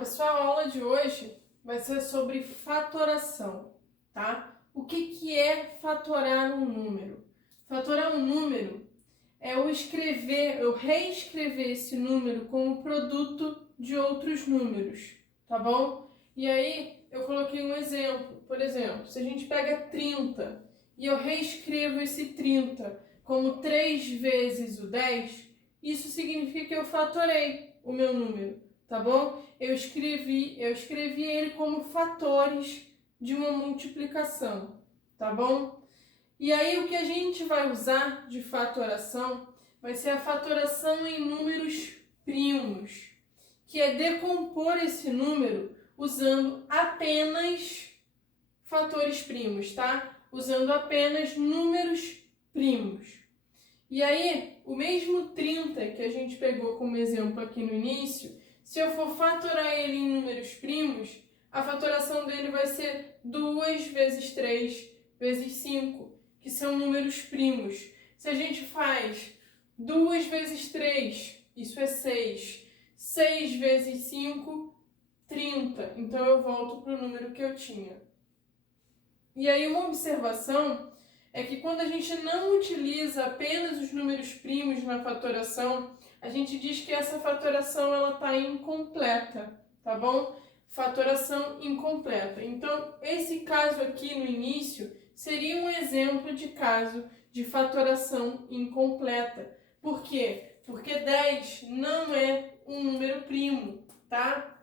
pessoal, a aula de hoje vai ser sobre fatoração, tá? O que é fatorar um número? Fatorar um número é eu reescrever esse número como produto de outros números, tá bom? E aí eu coloquei um exemplo, por exemplo, se a gente pega 30 e eu reescrevo esse 30 como 3 vezes o 10, isso significa que eu fatorei o meu número, tá bom? Eu escrevi ele como fatores de uma multiplicação, tá bom? E aí o que a gente vai usar de fatoração vai ser a fatoração em números primos, que é decompor esse número usando apenas fatores primos, tá? Usando apenas números primos. E aí, o mesmo 30 que a gente pegou como exemplo aqui no início, se eu for fatorar ele em números primos, a fatoração dele vai ser 2 vezes 3 vezes 5, que são números primos. Se a gente faz 2 vezes 3, isso é 6. 6 vezes 5, 30. Então eu volto para o número que eu tinha. E aí uma observação é que quando a gente não utiliza apenas os números primos na fatoração, a gente diz que essa fatoração ela está incompleta, tá bom? Fatoração incompleta. Então, esse caso aqui no início seria um exemplo de caso de fatoração incompleta. Por quê? Porque 10 não é um número primo, tá?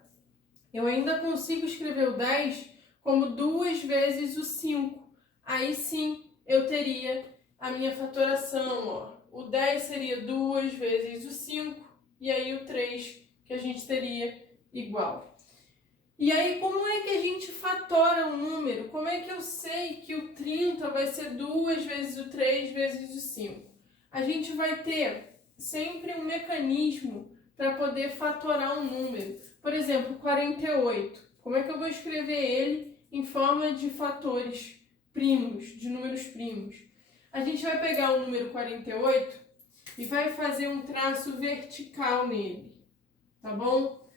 Eu ainda consigo escrever o 10 como 2 vezes o 5. Aí sim eu teria a minha fatoração, ó. O 10 seria 2 vezes o 5 e aí o 3 que a gente teria igual. E aí como é que a gente fatora um número? Como é que eu sei que o 30 vai ser 2 vezes o 3 vezes o 5? A gente vai ter sempre um mecanismo para poder fatorar um número. Por exemplo, 48. Como é que eu vou escrever ele em forma de fatores primos, de números primos? A gente vai pegar o número 48 e vai fazer um traço vertical nele, tá bom?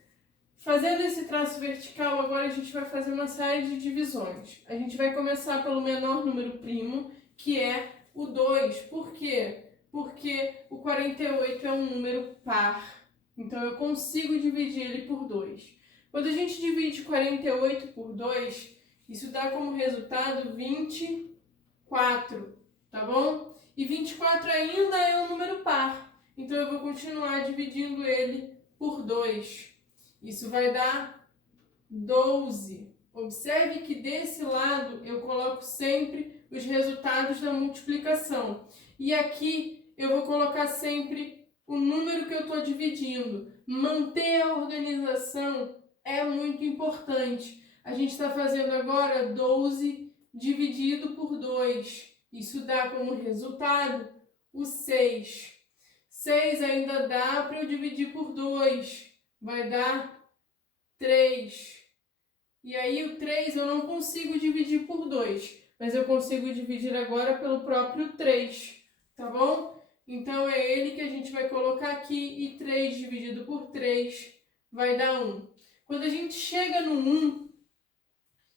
Fazendo esse traço vertical, agora a gente vai fazer uma série de divisões. A gente vai começar pelo menor número primo, que é o 2. Por quê? Porque o 48 é um número par. Então, eu consigo dividir ele por 2. Quando a gente divide 48 por 2, isso dá como resultado 24, tá bom? E 24 ainda é um número par. Então, eu vou continuar dividindo ele por 2. Isso vai dar 12. Observe que desse lado eu coloco sempre os resultados da multiplicação. E aqui eu vou colocar sempre o número que eu estou dividindo. Manter a organização é muito importante. A gente está fazendo agora 12 dividido por 2. Isso dá como resultado o 6. 6 ainda dá para eu dividir por 2. Vai dar 3. E aí o 3 eu não consigo dividir por 2, mas eu consigo dividir agora pelo próprio 3, tá bom? Então é ele que a gente vai colocar aqui e 3 dividido por 3 vai dar 1. Quando a gente chega no 1,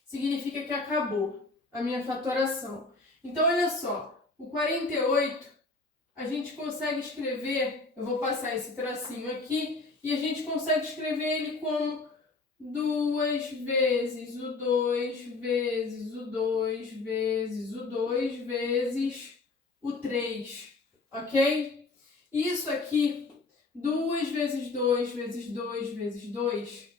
significa que acabou a minha fatoração. Então olha só, o 48 a gente consegue escrever, eu vou passar esse tracinho aqui, e a gente consegue escrever ele como 2 vezes o 2 vezes o 2 vezes o 2 vezes o 3, ok? Isso aqui, 2 vezes 2 vezes 2 vezes 2,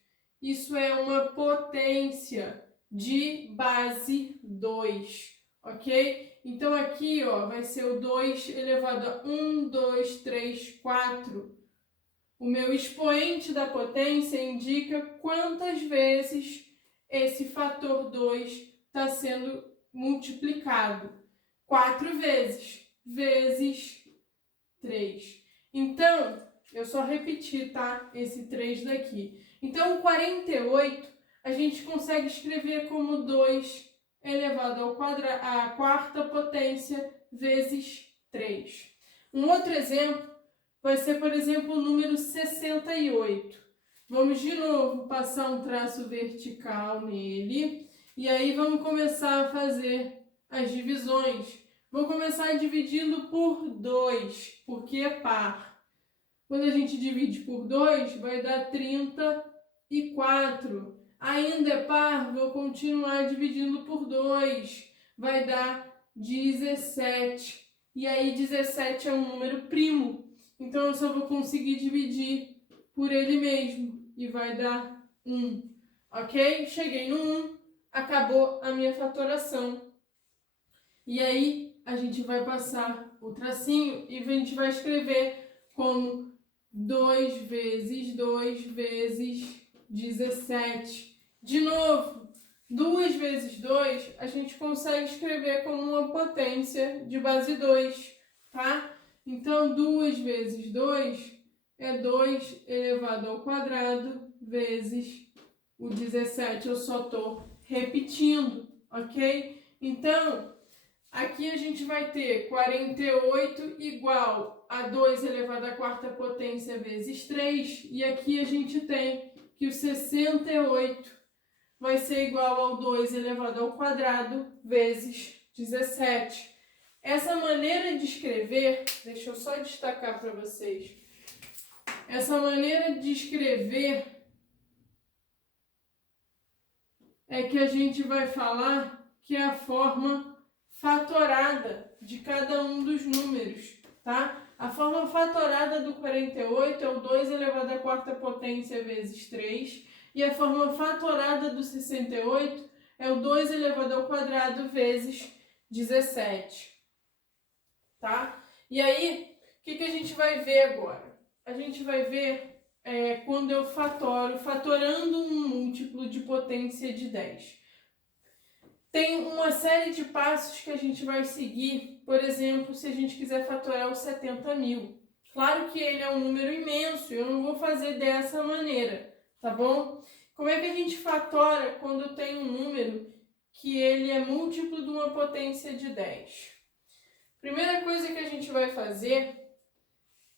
isso é uma potência de base 2, ok? Então aqui, ó, vai ser o 2 elevado a 1, 2, 3, 4. O meu expoente da potência indica quantas vezes esse fator 2 está sendo multiplicado. 4 vezes, vezes 3. Então, eu só repeti, tá? Esse 3 daqui. Então, o 48 a gente consegue escrever como 2 elevado à quarta potência vezes 3. Um outro exemplo vai ser, por exemplo, o número 68. Vamos de novo passar um traço vertical nele. E aí vamos começar a fazer as divisões. Vou começar dividindo por 2, porque é par. Quando a gente divide por 2, vai dar 34. Ainda é par, vou continuar dividindo por 2. Vai dar 17. E aí 17 é um número primo. Então eu só vou conseguir dividir por ele mesmo. E vai dar 1. Ok? Cheguei no 1. Acabou a minha fatoração. E aí a gente vai passar o tracinho e a gente vai escrever como 2 vezes 2 vezes 17. De novo, 2 vezes 2 a gente consegue escrever como uma potência de base 2, tá? Então, 2 vezes 2 é 2 elevado ao quadrado vezes o 17. Eu só estou repetindo, ok? Então, aqui a gente vai ter 48 igual a 2 elevado à quarta potência vezes 3. E aqui a gente tem que o 68 vai ser igual ao 2 elevado ao quadrado vezes 17. Essa maneira de escrever, deixa eu só destacar para vocês. Essa maneira de escrever é que a gente vai falar que é a forma fatorada de cada um dos números, tá? A forma fatorada do 48 é o 2 elevado à quarta potência vezes 3, e a forma fatorada do 68 é o 2 elevado ao quadrado vezes 17, tá? E aí, o que a gente vai ver agora? A gente vai ver quando eu fatorando um múltiplo de potência de 10. Tem uma série de passos que a gente vai seguir, por exemplo, se a gente quiser fatorar os 70.000. Claro que ele é um número imenso, eu não vou fazer dessa maneira, tá bom? Como é que a gente fatora quando tem um número que ele é múltiplo de uma potência de 10? Primeira coisa que a gente vai fazer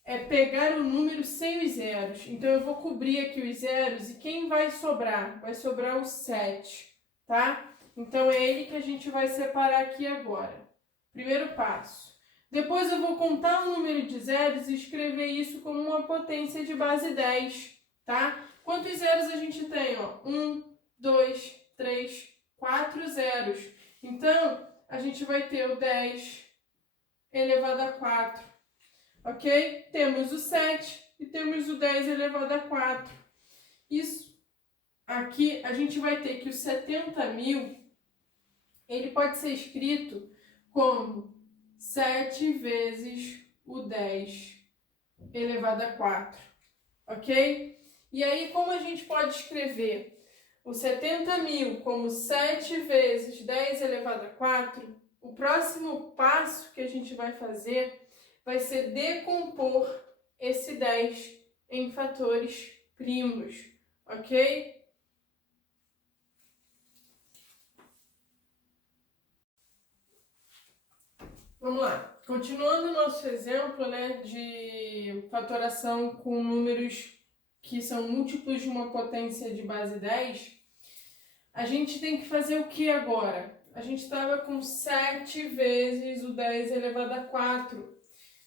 é pegar o número sem os zeros. Então, eu vou cobrir aqui os zeros e quem vai sobrar? Vai sobrar o 7, tá? Então, é ele que a gente vai separar aqui agora. Primeiro passo. Depois eu vou contar o número de zeros e escrever isso como uma potência de base 10, tá? Quantos zeros a gente tem? 1, 2, 3, 4 zeros. Então, a gente vai ter o 10 elevado a 4, ok? Temos o 7 e temos o 10 elevado a 4. Isso aqui, a gente vai ter que o 70.000, ele pode ser escrito como 7 vezes o 10 elevado a 4, ok? E aí, como a gente pode escrever o 70.000 como 7 vezes 10 elevado a 4, o próximo passo que a gente vai fazer vai ser decompor esse 10 em fatores primos, ok? Vamos lá. Continuando o nosso exemplo, né, de fatoração com números que são múltiplos de uma potência de base 10, a gente tem que fazer o que agora? A gente estava com 7 vezes o 10 elevado a 4.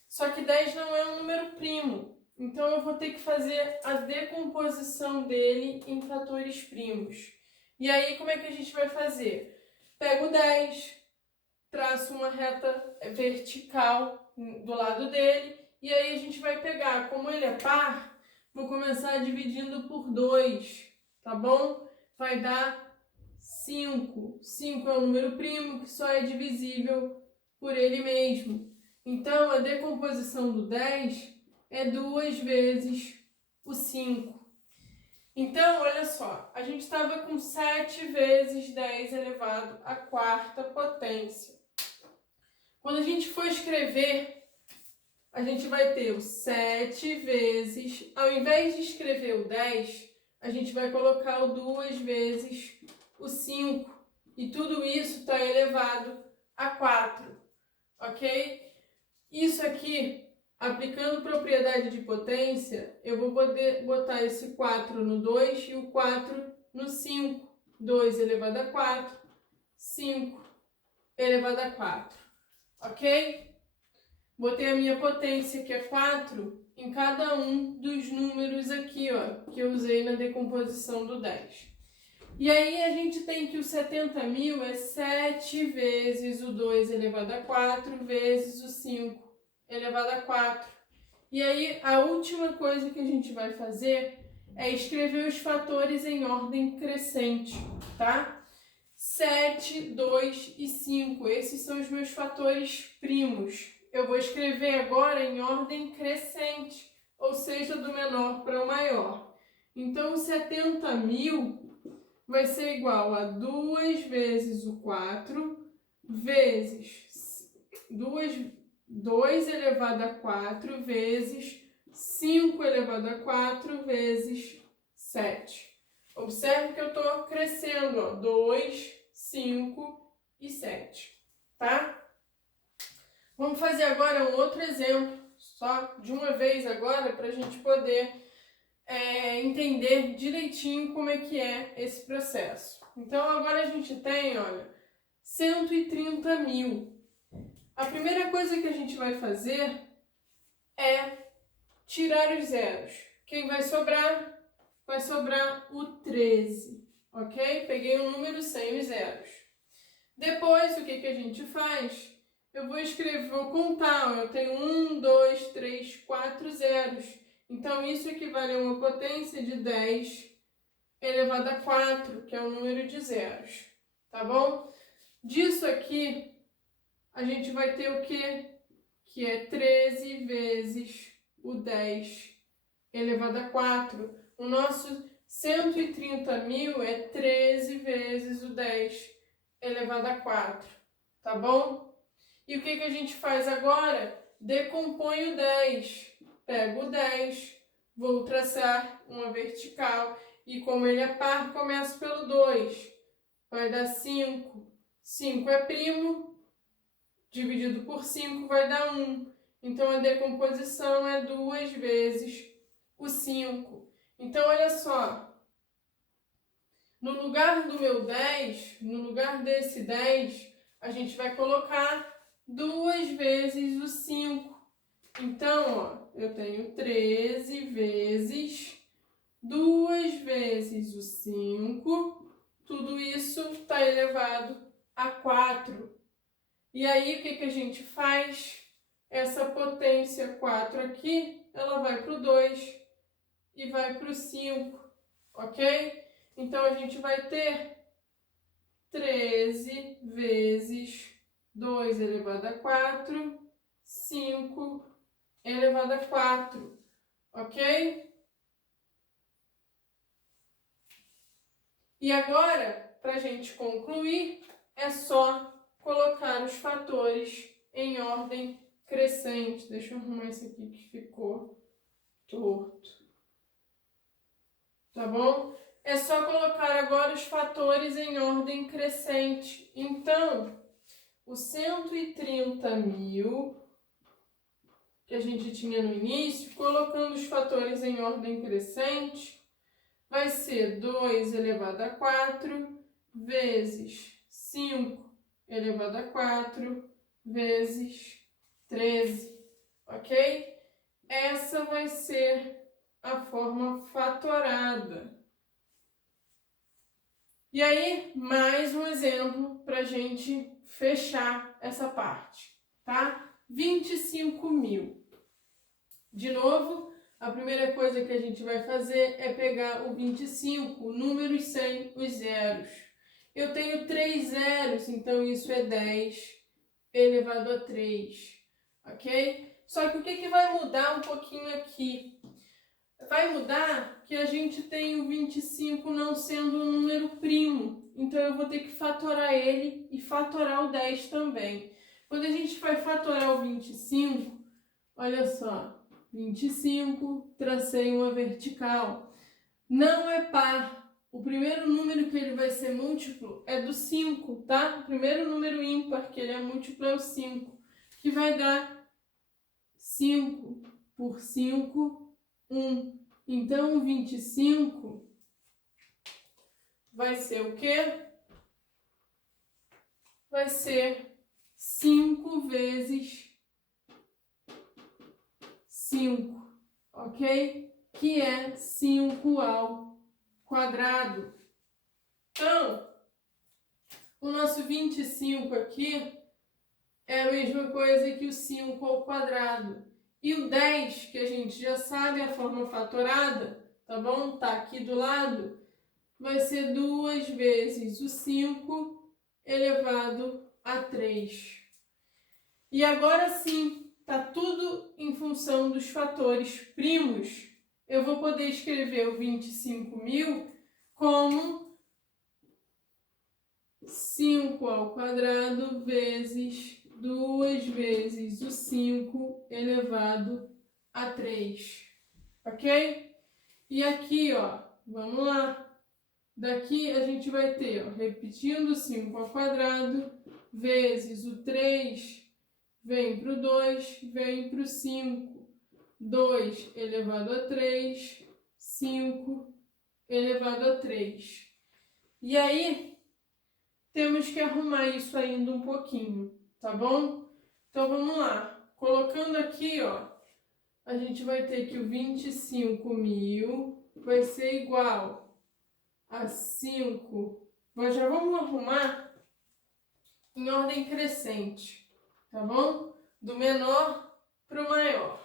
Só que 10 não é um número primo. Então, eu vou ter que fazer a decomposição dele em fatores primos. E aí, como é que a gente vai fazer? Pego o 10, traço uma reta vertical do lado dele, e aí a gente vai pegar, como ele é par, vou começar dividindo por 2, tá bom? Vai dar 5. 5 é um número primo que só é divisível por ele mesmo. Então, a decomposição do 10 é 2 vezes o 5. Então, olha só, a gente estava com 7 vezes 10 elevado à quarta potência. Quando a gente for escrever, a gente vai ter o 7 vezes, ao invés de escrever o 10, a gente vai colocar o 2 vezes o 5. E tudo isso está elevado a 4, ok? Isso aqui aplicando propriedade de potência, eu vou poder botar esse 4 no 2 e o 4 no 5. 2 elevado a 4, 5 elevado a 4. Ok? Botei a minha potência, que é 4, em cada um dos números aqui, ó, que eu usei na decomposição do 10. E aí a gente tem que o 70.000 é 7 vezes o 2 elevado a 4 vezes o 5 elevado a 4. E aí a última coisa que a gente vai fazer é escrever os fatores em ordem crescente, tá? 7, 2 e 5, esses são os meus fatores primos. Eu vou escrever agora em ordem crescente, ou seja, do menor para o maior. Então, 70.000 vai ser igual a 2 vezes o 4 vezes 2 elevado a 4 vezes 5 elevado a 4 vezes 7. Observe que eu estou crescendo, ó, 2, 5 e 7, tá? Vamos fazer agora um outro exemplo, só de uma vez agora, para a gente poder entender direitinho como é que é esse processo. Então, agora a gente tem, olha, 130.000. A primeira coisa que a gente vai fazer é tirar os zeros. Quem vai sobrar? Vai sobrar o 13, ok? Peguei um número sem os zeros. Depois, o que a gente faz? Eu vou contar, eu tenho 1, 2, 3, 4 zeros. Então, isso equivale a uma potência de 10 elevado a 4, que é o número de zeros, tá bom? Disso aqui, a gente vai ter o quê? Que é 13 vezes o 10 elevado a 4. O nosso 130.000 é 13 vezes o 10 elevado a 4, tá bom? E o que a gente faz agora? Decompõe o 10. Pego o 10, vou traçar uma vertical e como ele é par, começo pelo 2. Vai dar 5. 5 é primo, dividido por 5 vai dar 1. Então a decomposição é 2 vezes o 5. Então olha só, no lugar do meu 10, no lugar desse 10, a gente vai colocar 2 vezes o 5. Então, ó, eu tenho 13 vezes 2 vezes o 5, tudo isso está elevado a 4. E aí, o que a gente faz? Essa potência 4 aqui, ela vai para o 2 e vai para o 5, ok? Então, a gente vai ter 13 vezes 2 elevado a 4, 5 elevado a 4, ok? E agora, para a gente concluir, é só colocar os fatores em ordem crescente. Deixa eu arrumar esse aqui que ficou torto. Tá bom? É só colocar agora os fatores em ordem crescente. Então, o 130.000 que a gente tinha no início, colocando os fatores em ordem crescente, vai ser 2 elevado a 4 vezes 5 elevado a 4 vezes 13, ok? Essa vai ser a forma fatorada. E aí, mais um exemplo para a gente fechar essa parte, tá? 25.000. De novo, a primeira coisa que a gente vai fazer é pegar o 25, números sem os zeros. Eu tenho 3 zeros, então isso é 10 elevado a 3, ok? Só que o que vai mudar um pouquinho aqui? Vai mudar que a gente tem o 25 não sendo um número primo, então eu vou ter que fatorar ele e fatorar o 10 também. Quando a gente vai fatorar o 25, olha só, 25, tracei uma vertical. Não é par. O primeiro número que ele vai ser múltiplo é do 5, tá? O primeiro número ímpar que ele é múltiplo é o 5, que vai dar 5 por 5, 1. Então, 25 vai ser o quê? Vai ser 5 vezes 5, ok? Que é 5 ao quadrado. Então, o nosso 25 aqui é a mesma coisa que o 5 ao quadrado. E o 10, que a gente já sabe a forma fatorada, tá bom? Tá aqui do lado, vai ser 2 vezes o 5 elevado a 3. E agora sim, tá tudo em função dos fatores primos. Eu vou poder escrever o 25.000 como 5 ao quadrado vezes 2 vezes o 5 elevado a 3, ok? E aqui, ó, vamos lá. Daqui a gente vai ter, ó, repetindo, 5 ao quadrado vezes o 3 vem para o 2, vem para o 5. 2 elevado a 3, 5 elevado a 3. E aí, temos que arrumar isso ainda um pouquinho, tá bom? Então, vamos lá. Colocando aqui, ó, a gente vai ter que o 25.000 vai ser igual a 5. Nós já vamos arrumar em ordem crescente, tá bom? Do menor para o maior.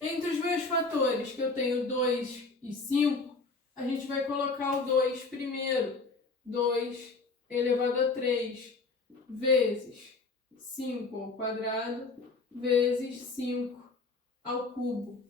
Entre os meus fatores, que eu tenho 2 e 5, a gente vai colocar o 2 primeiro. 2 elevado a 3 vezes 5 ao quadrado vezes 5 ao cubo.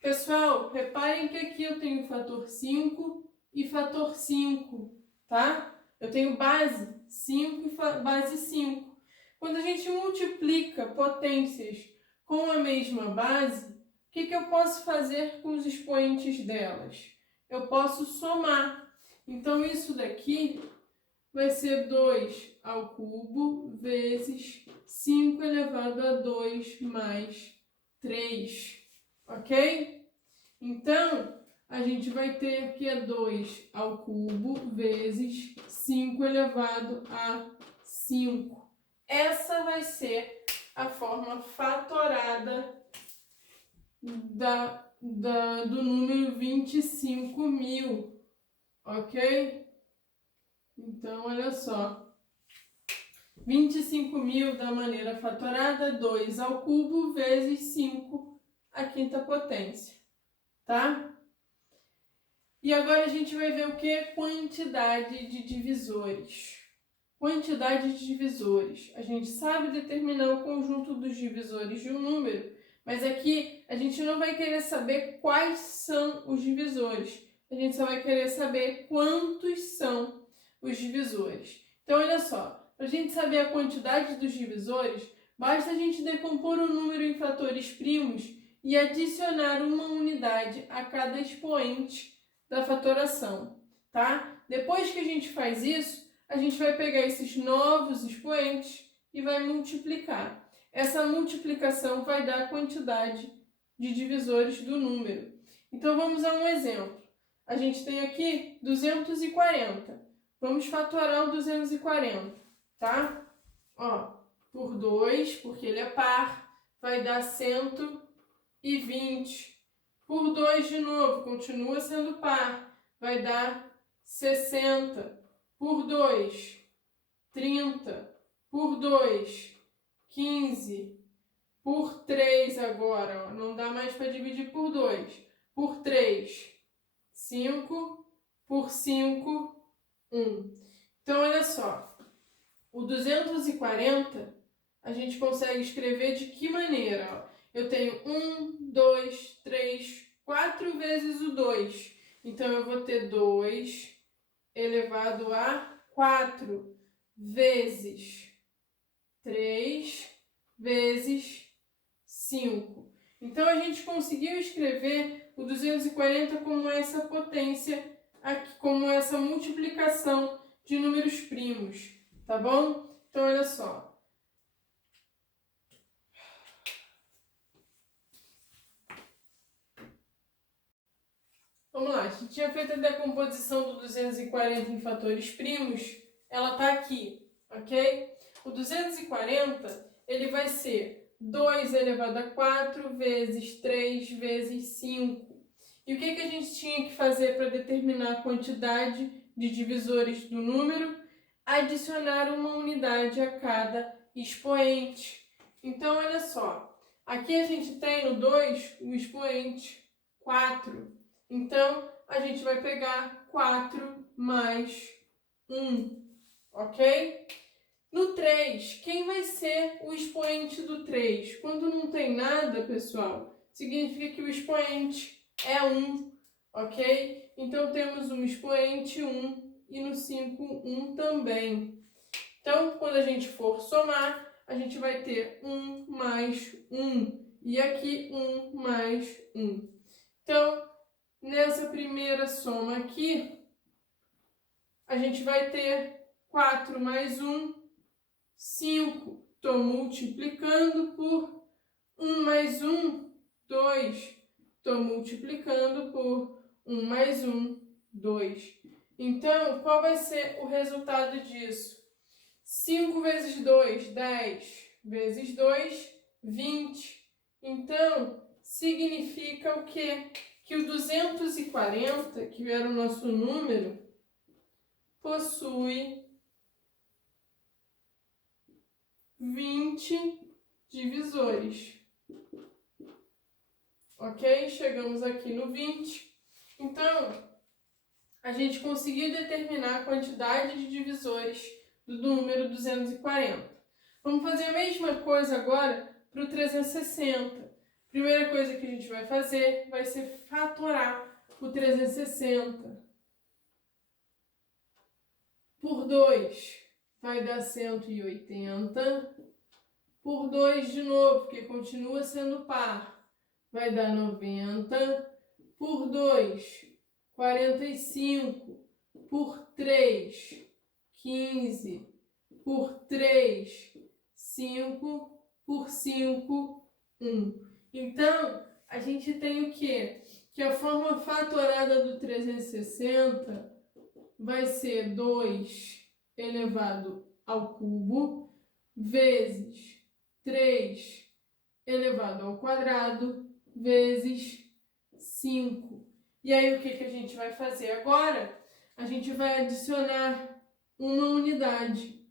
Pessoal, reparem que aqui eu tenho fator 5 e fator 5, tá? Eu tenho base 5 e base 5. Quando a gente multiplica potências com a mesma base, o que eu posso fazer com os expoentes delas? Eu posso somar. Então, isso daqui vai ser 2 ao cubo vezes 5 elevado a 2 mais 3, ok? Então, a gente vai ter que é 2 ao cubo vezes 5 elevado a 5. Essa vai ser a forma fatorada do número 25.000, ok? Então, olha só. 25.000 da maneira fatorada, 2 ao cubo vezes 5 à quinta potência, tá? E agora a gente vai ver o que? Quantidade de divisores. Quantidade de divisores. A gente sabe determinar o conjunto dos divisores de um número, mas aqui a gente não vai querer saber quais são os divisores. A gente só vai querer saber quantos são os divisores. Então, olha só, para a gente saber a quantidade dos divisores, basta a gente decompor o número em fatores primos e adicionar uma unidade a cada expoente da fatoração, tá? Depois que a gente faz isso, a gente vai pegar esses novos expoentes e vai multiplicar. Essa multiplicação vai dar a quantidade de divisores do número. Então, vamos a um exemplo. A gente tem aqui 240. Vamos fatorar o 240, tá? Ó, por 2, porque ele é par, vai dar 120. Por 2 de novo, continua sendo par, vai dar 60. Por 2, 30. Por 2, 15. Por 3 agora, ó, não dá mais para dividir por 2. Por 3, 5. Por 5, 1. Então, olha só. O 240, a gente consegue escrever de que maneira? Ó? Eu tenho 1, 2, 3, 4 vezes o 2. Então, eu vou ter 2 elevado a 4 vezes 3 vezes 5. Então, a gente conseguiu escrever o 240 como essa potência, aqui, como essa multiplicação de números primos, tá bom? Então, olha só. Vamos lá, a gente tinha feito a decomposição do 240 em fatores primos, ela está aqui, ok? O 240, ele vai ser 2 elevado a 4 vezes 3 vezes 5. E o que a gente tinha que fazer para determinar a quantidade de divisores do número? Adicionar uma unidade a cada expoente. Então, olha só, aqui a gente tem no 2 o expoente 4. Então, a gente vai pegar 4 mais 1, ok? No 3, quem vai ser o expoente do 3? Quando não tem nada, pessoal, significa que o expoente é 1, ok? Então, temos um expoente 1 e no 5, 1 também. Então, quando a gente for somar, a gente vai ter 1 mais 1 e aqui 1 mais 1. Então, nessa primeira soma aqui, a gente vai ter 4 mais 1, 5. Estou multiplicando por 1 mais 1, 2. Estou multiplicando por 1 mais 1, 2. Então, qual vai ser o resultado disso? 5 vezes 2, 10. Vezes 2, 20. Então, significa o quê? Que o 240, que era o nosso número, possui 20 divisores. Ok? Chegamos aqui no 20. Então, a gente conseguiu determinar a quantidade de divisores do número 240. Vamos fazer a mesma coisa agora para o 360. Primeira coisa que a gente vai fazer vai ser fatorar o 360 por 2. Vai dar 180. Por 2 de novo, porque continua sendo par. Vai dar 90. Por 2, 45. Por 3, 15. Por 3, 5. Por 5, 1. Então, a gente tem o quê? Que a forma fatorada do 360 vai ser 2 elevado ao cubo vezes 3 elevado ao quadrado vezes 5. E aí, o que a gente vai fazer agora? A gente vai adicionar uma unidade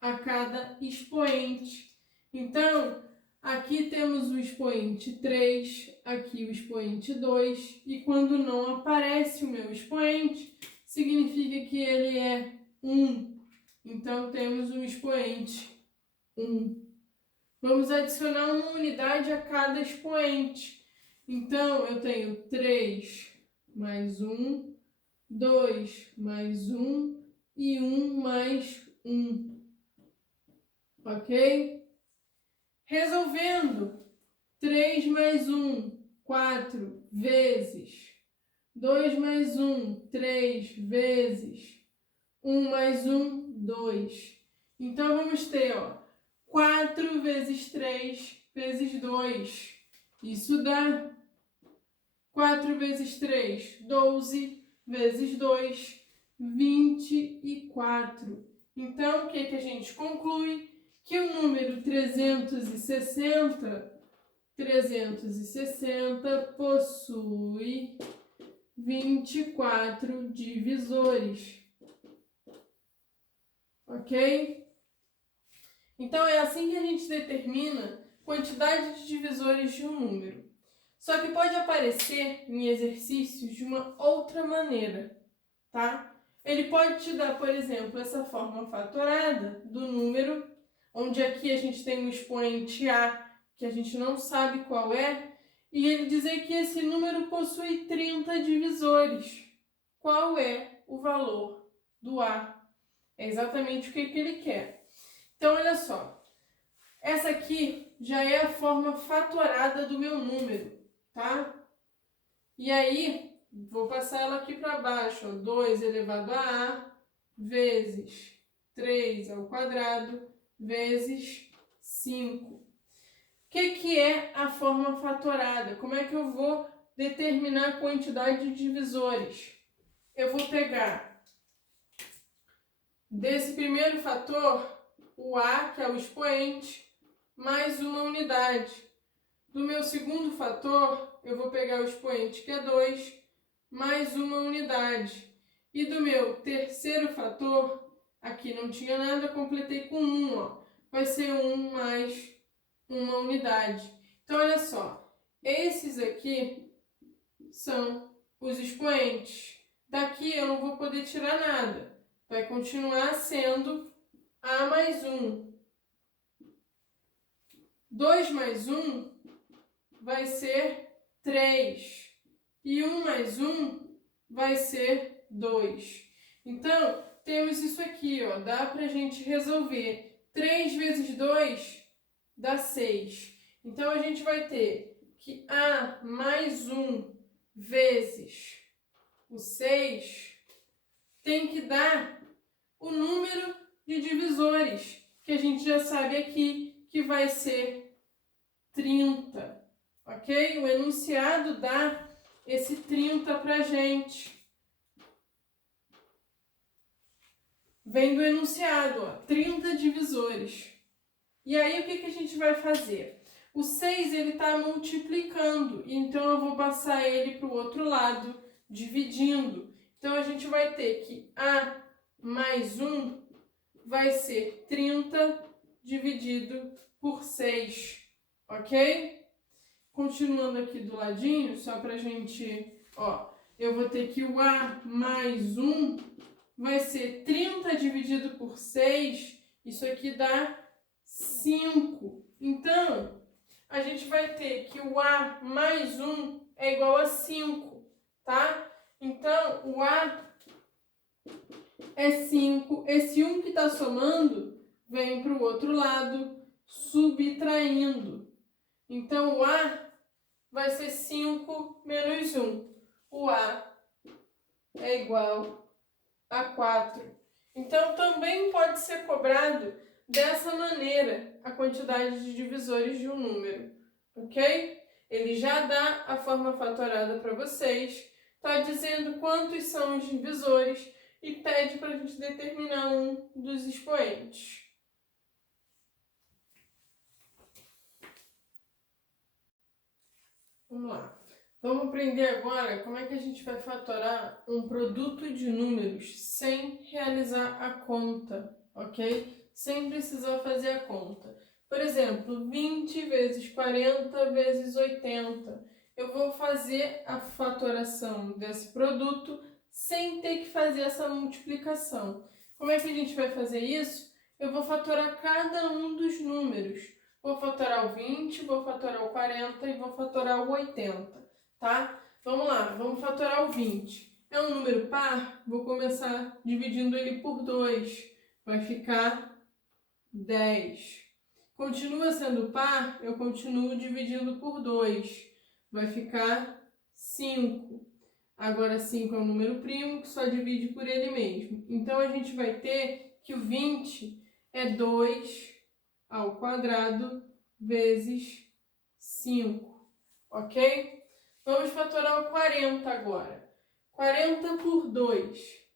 a cada expoente. Então, aqui temos o expoente 3, aqui o expoente 2, e quando não aparece o meu expoente, significa que ele é 1. Então, temos o expoente 1. Vamos adicionar uma unidade a cada expoente. Então, eu tenho 3 mais 1, 2 mais 1 e 1 mais 1. Ok? Resolvendo, 3 mais 1, 4 vezes. 2 mais 1, 3 vezes. 1 mais 1, 2. Então, vamos ter, 4 vezes 3 vezes 2. Isso dá 4 vezes 3, 12 vezes 2, 24. Então, o que a gente conclui? Que o número 360 possui 24 divisores. Ok? Então, é assim que a gente determina a quantidade de divisores de um número. Só que pode aparecer em exercícios de uma outra maneira, tá? Ele pode te dar, por exemplo, essa forma fatorada do número, onde aqui a gente tem um expoente A, que a gente não sabe qual é, e ele dizer que esse número possui 30 divisores. Qual é o valor do A? É exatamente o que ele quer. Então, olha só. Essa aqui já é a forma fatorada do meu número, tá? E aí, vou passar ela aqui para baixo, 2 elevado a A vezes 3 ao quadrado vezes 5. O que é a forma fatorada? Como é que eu vou determinar a quantidade de divisores. Eu vou pegar desse primeiro fator o A, que é o expoente, mais uma unidade. Do meu segundo fator, eu vou pegar o expoente, que é 2, mais uma unidade. E do meu terceiro fator, aqui não tinha nada, completei com 1, ó. Vai ser 1 mais uma unidade. Então, olha só, esses aqui são os expoentes. Daqui eu não vou poder tirar nada. Vai continuar sendo A mais 1. 2 mais 1 vai ser 3. E 1 mais 1 vai ser 2. Então, temos isso aqui, ó. Dá pra gente resolver. 3 vezes 2 dá 6. Então, a gente vai ter que A mais 1 vezes o 6 tem que dar o número de divisores, que a gente já sabe aqui que vai ser 30, ok? O enunciado dá esse 30 pra gente. Vem do enunciado, ó, 30 divisores. E aí, o que a gente vai fazer? O 6, ele está multiplicando, então eu vou passar ele para o outro lado, dividindo. Então, a gente vai ter que A mais 1 vai ser 30 dividido por 6, ok? Continuando aqui do ladinho, só para a gente, ó, eu vou ter que o A mais 1 vai ser 30 dividido por 6, isso aqui dá 5. Então, a gente vai ter que o A mais 1 é igual a 5, tá? Então, o A é 5. Esse 1 que está somando vem para o outro lado, subtraindo. Então, o A vai ser 5 menos 1. O A é igual a 4. Então, também pode ser cobrado dessa maneira a quantidade de divisores de um número, ok? Ele já dá a forma fatorada para vocês, está dizendo quantos são os divisores e pede para a gente determinar um dos expoentes. Vamos lá. Vamos aprender agora como é que a gente vai fatorar um produto de números sem realizar a conta, ok? Sem precisar fazer a conta. Por exemplo, 20 vezes 40 vezes 80. Eu vou fazer a fatoração desse produto sem ter que fazer essa multiplicação. Como é que a gente vai fazer isso? Eu vou fatorar cada um dos números. Vou fatorar o 20, vou fatorar o 40 e vou fatorar o 80. Tá? Vamos lá, vamos fatorar o 20. É um número par, vou começar dividindo ele por 2. Vai ficar 10. Continua sendo par, eu continuo dividindo por 2. Vai ficar 5. Agora 5 é um número primo que só divide por ele mesmo. Então, a gente vai ter que o 20 é 2 ao quadrado vezes 5. Ok? Vamos fatorar o 40 agora. 40 por 2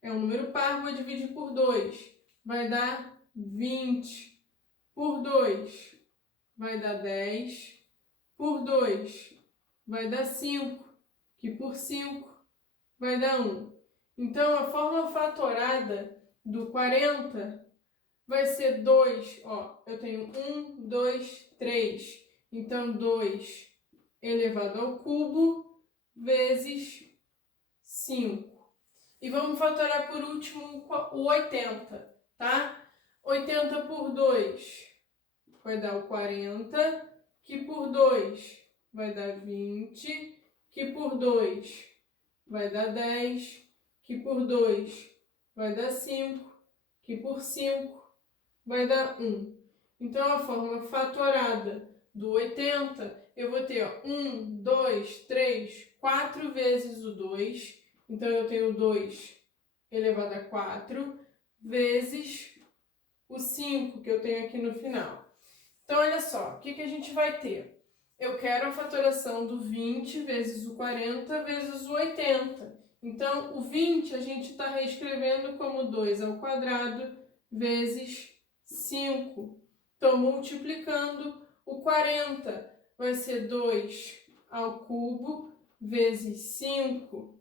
é um número par, vou dividir por 2. Vai dar 20. Por 2 vai dar 10. Por 2 vai dar 5. Que por 5 vai dar 1. Então, a forma fatorada do 40 vai ser 2. Ó, eu tenho 1, 2, 3. Então, 2 elevado ao cubo vezes 5. E vamos fatorar por último o 80, tá? 80 por 2 vai dar o 40, que por 2 vai dar 20, que por 2 vai dar 10, que por 2 vai dar 5, que por 5 vai dar 1. Então, a forma fatorada do 80, eu vou ter 1, 2, 3, 4 vezes o 2. Então, eu tenho 2 elevado a 4 vezes o 5 que eu tenho aqui no final. Então, olha só, o que a gente vai ter? eu quero a fatoração do 20 vezes o 40 vezes o 80. Então, o 20 a gente está reescrevendo como 2 ao quadrado vezes 5. Estou multiplicando o 40. Vai ser 2 ao cubo vezes 5.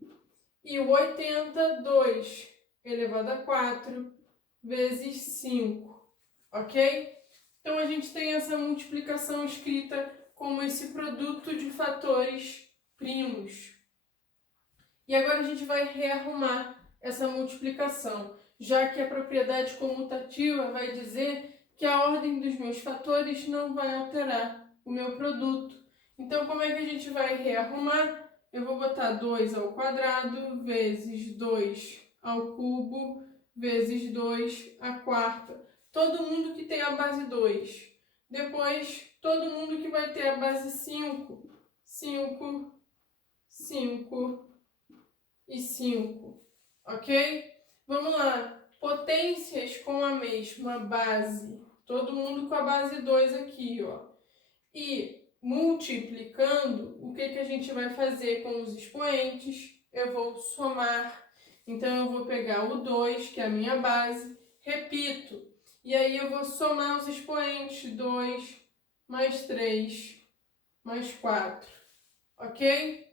E o 80, 2 elevado a 4 vezes 5. Ok? Então, a gente tem essa multiplicação escrita como esse produto de fatores primos. E agora a gente vai rearrumar essa multiplicação, já que a propriedade comutativa vai dizer que a ordem dos meus fatores não vai alterar o meu produto. Então, como é que a gente vai rearrumar? Eu vou botar 2 ao quadrado vezes 2 ao cubo vezes 2 à quarta. Todo mundo que tem a base 2. Depois, todo mundo que vai ter a base 5. 5, 5 e 5. Ok? Vamos lá. Potências com a mesma base. Todo mundo com a base 2 aqui, ó. E multiplicando, o que a gente vai fazer com os expoentes? Eu vou somar. Então, eu vou pegar o 2, que é a minha base, repito. E aí, eu vou somar os expoentes. 2 mais 3 mais 4. Ok?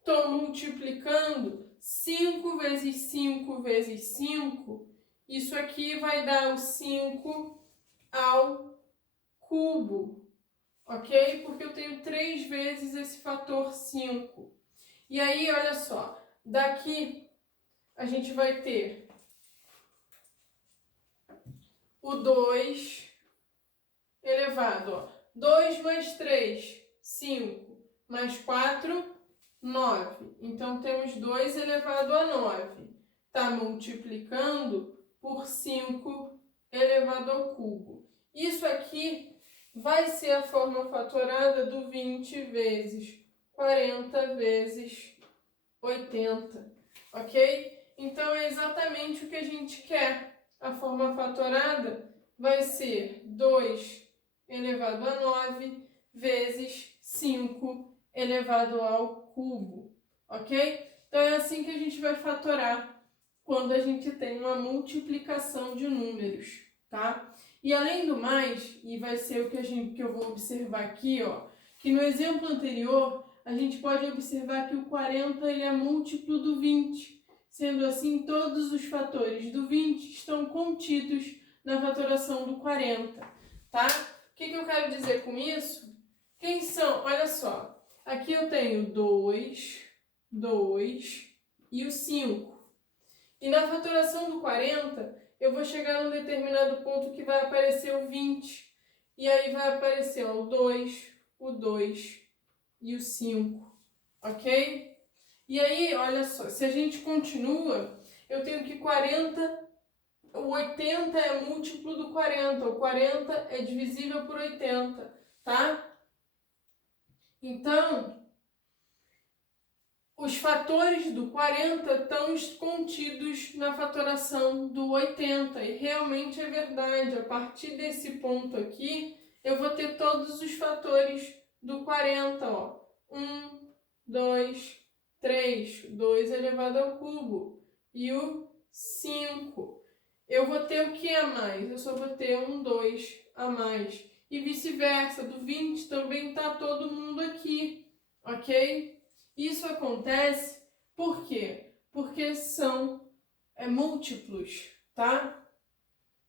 Estou multiplicando 5 vezes 5 vezes 5. Isso aqui vai dar o 5 ao cubo. Ok? Porque eu tenho 3 vezes esse fator 5. E aí, olha só, daqui a gente vai ter o 2 elevado, ó. 2 mais 3, 5, mais 4, 9. Então, temos 2 elevado a 9. Está multiplicando por 5 elevado ao cubo. Isso aqui vai ser a forma fatorada do 20 vezes 40 vezes 80, ok? Então, é exatamente o que a gente quer. A forma fatorada vai ser 2 elevado a 9 vezes 5 elevado ao cubo, ok? Então, é assim que a gente vai fatorar quando a gente tem uma multiplicação de números, tá? E além do mais, e vai ser o que eu vou observar aqui, ó, que no exemplo anterior, a gente pode observar que o 40 ele é múltiplo do 20. Sendo assim, todos os fatores do 20 estão contidos na fatoração do 40, tá? O que eu quero dizer com isso? Quem são? Olha só, aqui eu tenho 2, 2 e o 5. E na fatoração do 40, eu vou chegar num determinado ponto que vai aparecer o 20. E aí vai aparecer ó, o 2 e o 5, ok? E aí, olha só, se a gente continua, eu tenho que 40, o 80 é múltiplo do 40, o 40 é divisível por 80, tá? Então, os fatores do 40 estão contidos na fatoração do 80, e realmente é verdade, a partir desse ponto aqui, eu vou ter todos os fatores do 40, ó, 1, 2, 3, 2 elevado ao cubo, e o 5. Eu vou ter o que a mais? Eu só vou ter um 2 a mais. E vice-versa, do 20 também está todo mundo aqui, ok? Isso acontece por quê? Porque são múltiplos, tá?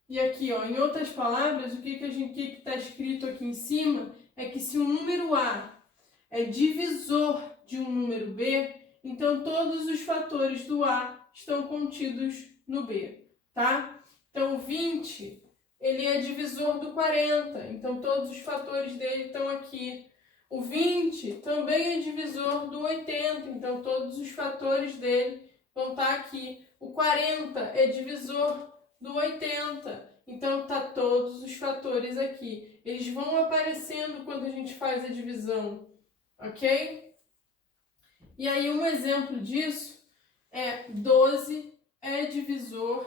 E aqui, ó, em outras palavras, o que está escrito aqui em cima é que se o número A é divisor de um número B, então todos os fatores do A estão contidos no B, tá? Então, o 20, ele é divisor do 40, então todos os fatores dele estão aqui. O 20 também é divisor do 80, então todos os fatores dele vão estar aqui. O 40 é divisor do 80, então tá todos os fatores aqui. Eles vão aparecendo quando a gente faz a divisão, ok? E aí um exemplo disso é 12 é divisor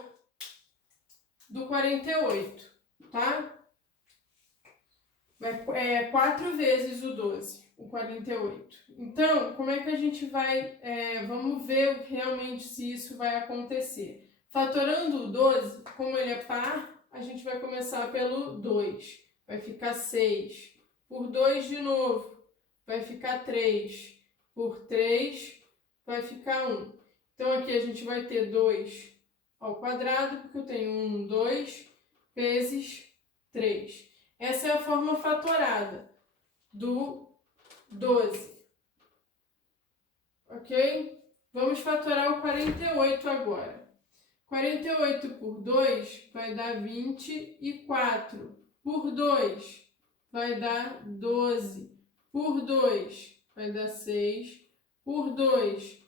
do 48, tá? É 4 vezes o 12. o 48. Então, como é que a gente vai... vamos ver realmente se isso vai acontecer. Fatorando o 12, como ele é par, a gente vai começar pelo 2. Vai ficar 6. Por 2 de novo, vai ficar 3. Por 3, vai ficar 1. Então, aqui a gente vai ter 2 ao quadrado, porque eu tenho 1, 2, vezes 3. Essa é a forma fatorada do 12. Ok? Vamos fatorar o 48 agora. 48 por 2 vai dar 24. Por 2 vai dar 12. Por 2 vai dar 6. Por 2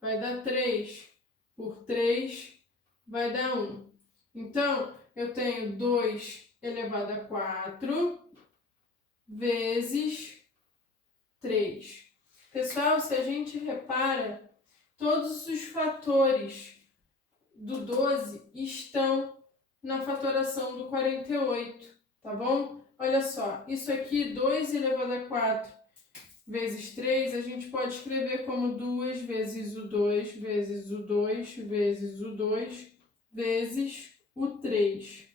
vai dar 3. Por 3 vai dar 1. Então, eu tenho 2 elevado a 4 vezes 3. Pessoal, se a gente repara, todos os fatores do 12 estão na fatoração do 48, tá bom? Olha só, isso aqui, 2 elevado a 4 vezes 3, a gente pode escrever como 2 vezes o 2, vezes o 2, vezes o 2, vezes o 3.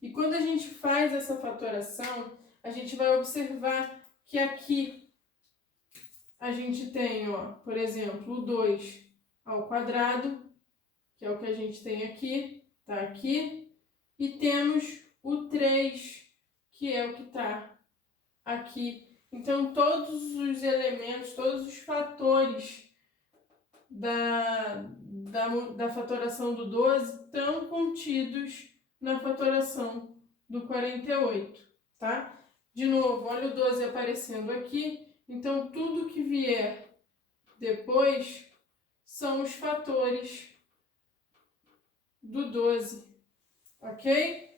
E quando a gente faz essa fatoração, a gente vai observar que aqui a gente tem, ó, por exemplo, o 2 ao quadrado, que é o que a gente tem aqui, tá aqui, e temos o 3, que é o que tá aqui. Então, todos os elementos, todos os fatores da fatoração do 12 estão contidos na fatoração do 48, tá? De novo, olha o 12 aparecendo aqui. Então, tudo que vier depois são os fatores do 12, ok?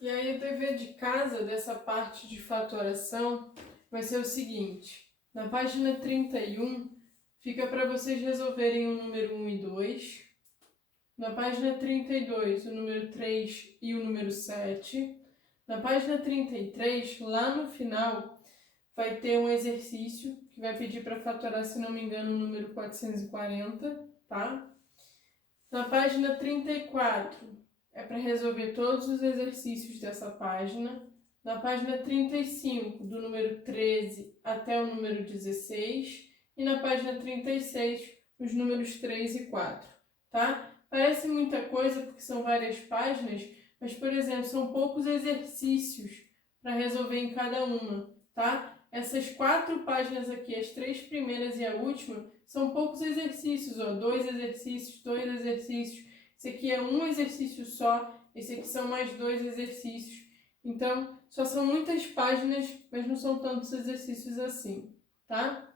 E aí o dever de casa dessa parte de fatoração vai ser o seguinte: na página 31 fica para vocês resolverem o número 1 e 2, na página 32 o número 3 e o número 7, na página 33, lá no final, vai ter um exercício que vai pedir para fatorar, se não me engano, o número 440, tá? Na página 34, é para resolver todos os exercícios dessa página. Na página 35, do número 13 até o número 16. E na página 36, os números 3 e 4, tá? Parece muita coisa porque são várias páginas, mas, por exemplo, são poucos exercícios para resolver em cada uma, tá? Essas 4 páginas aqui, as 3 primeiras e a última, são poucos exercícios, ó, 2 exercícios, 2 exercícios. Esse aqui é um exercício só, esse aqui são mais 2 exercícios. Então, só são muitas páginas, mas não são tantos exercícios assim, tá?